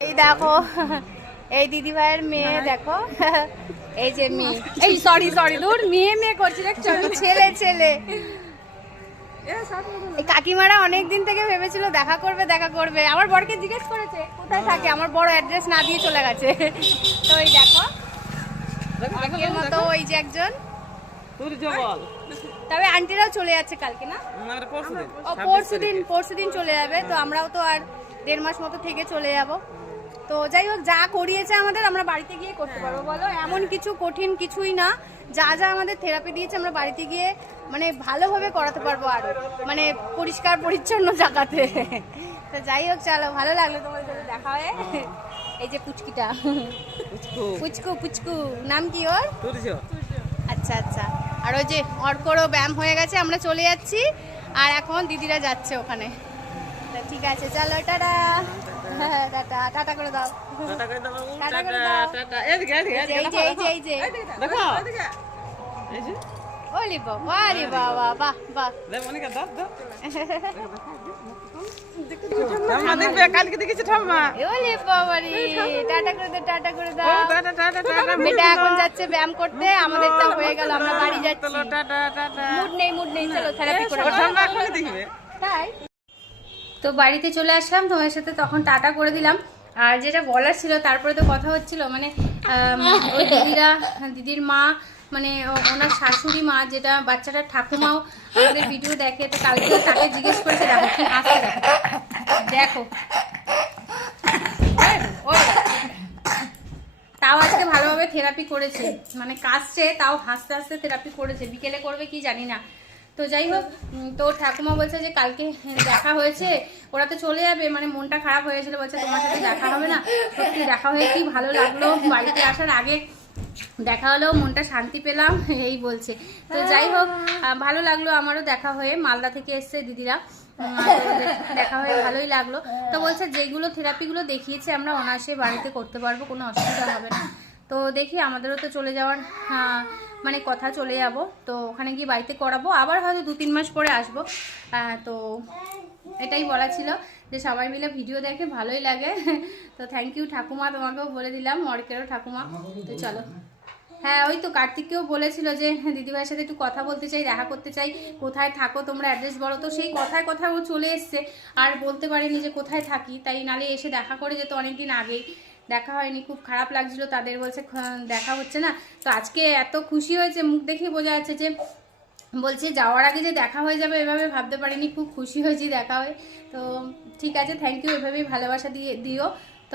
এই দেখো এই দিদি ভাইয়ের মেয়ে দেখো এই যে মেয়ে। এই সরি সরি দূর মেয়ে মেয়ে করছি দেখছ ছেলে ছেলে। কাকিমারা অনেক দিন থেকে ভেবেছিল দেখা করবে দেখা করবে। আমার বরকে জিজ্ঞেস করেছে কোথায় থাকে? আমার বড় অ্যাড্রেস না দিয়ে চলে গেছে। তো এই দেখো আগের মতো ওই যে একজন। বল। তবে আন্টিরাও চলে যাচ্ছে কালকে না? ও পরশু দিন পরশু দিন চলে যাবে তো আমরাও তো আর দেড় মাস মতো থেকে চলে যাব। তো যাই হোক যা করিয়েছে আমাদের আমরা বাড়িতে গিয়ে করতে পারব। বলো এমন কিছু কঠিন কিছুই না। যা যা আমাদের থেরাপি দিয়েছে আমরা বাড়িতে গিয়ে মানে ভালোভাবে করাতে পারব আরও মানে পরিষ্কার পরিচ্ছন্ন জায়গাতে। তো যাই হোক চলো ভালো লাগল তোমাদের সাথে দেখা হয়ে। এই যে পুচকিটা। পুচকু। পুচকু নাম কি ওর? আচ্ছা আচ্ছা। আর ওই যে অর্করও ব্যায়াম হয়ে গেছে আমরা চলে যাচ্ছি। আর এখন দিদিরা যাচ্ছে ওখানে। ঠিক আছে চলো টাটা। টাটা টাটা করে দাও। টাটা করে দাও টাটা করে দাও। টাটা। এই যে এই যে এই যে। দেখো। এই যে। ওলি বাবা আরে বাবা বাহ বাহ। দেখ মনিকা দাও দাও ঠাম্মা দেখবে কালকে দেখেছি ঠাম্মা। ওলি বাবা রে টাটা করে দাও টাটা করে দাও। টাটা টাটা টাটা বেটা এখন যাচ্ছে ব্যায়াম করতে আমাদেরটা হয়ে গেল আমরা বাড়ি যাচ্ছি। Tata tata. মুড নেই মুড নেই চলো থেরাপি করে ঠাম্মা এখনই দেখবে? তাই? তো বাড়িতে চলে আসলাম তোমার সাথে তখন টাটা করে দিলাম। আর যেটা বলার ছিল, তারপরে তো কথা হচ্ছিল মানে দিদিরা, দিদির মা মানে ওনার শাশুড়ি মা, যেটা বাচ্চাটার ঠাকুমাও আমাদের ভিডিও দেখে, তো কালকে তাকে জিজ্ঞেস করেছে, দেখো দেখো। তাও আজকে ভালোভাবে থেরাপি করেছে। মানে কাশছে, তাও হাসতে হাসতে থেরাপি করেছে। বিকেলে করবে কি জানি না। তো যাই হোক তো ঠাকুমা বলছে যে কালকে দেখা হয়েছে, ওরা তো চলে যাবে মানে মনটা খারাপ হয়েছিল বলছে তোমার সাথে দেখা হবে না। সত্যি দেখা হয়ে কি ভালো লাগল, বাড়িতে আসার আগে দেখা হলেও মনটা শান্তি পেলাম, এই বলছে। তো যাই হোক ভালো লাগল আমারও দেখা হয়ে, মালদা থেকে এসছে দিদিরা। দেখা হয়ে ভালোই লাগল। তো বলছে, যেগুলো থেরাপিগুলো দেখিয়েছে আমরা অনায়াসে বাড়িতে করতে পারব, কোনো অসুবিধা হবে না। তো দেখি আমাদেরও তো চলে যাওয়ার মানে কথা চলে যাব। তো ওখানে গিয়ে বাড়িতে করাবো। আবার হয়তো দু তিন মাস পরে আসব। তো এটাই বলা ছিল যে সবাই মিলে ভিডিও দেখে ভালোই লাগে। তো থ্যাংক ইউ ঠাকুমা, তোমাকেও বলে দিলাম অর্কেরও ঠাকুমা। তো চলো। হ্যাঁ ওই তো কার্তিককেও বলেছিল যে, দিদিভাইয়ের সাথে একটু কথা বলতে চাই, দেখা করতে চাই। কোথায় থাকো তোমরা অ্যাড্রেস বলো। তো সেই কথায় কথায় ও চলে এসছে। আর বলতে পারিনি যে কোথায় থাকি। তাই নালে এসে দেখা করে যেত অনেকদিন আগেই। দেখা হয়নি, খুব খারাপ লাগছিল, তাদের বলছে দেখা হচ্ছে না। তো আজকে এত খুশি হয়েছে, মুখ দেখে বোঝা যাচ্ছে যে বলছে, যাওয়ার আগে যে দেখা হয়ে যাবে, এভাবে ভাবতে পারিনি, খুব খুশি হয়েছি দেখা হয়ে। তো ঠিক আছে থ্যাংক ইউ এভাবেই ভালোবাসা দিয়ে, দিও।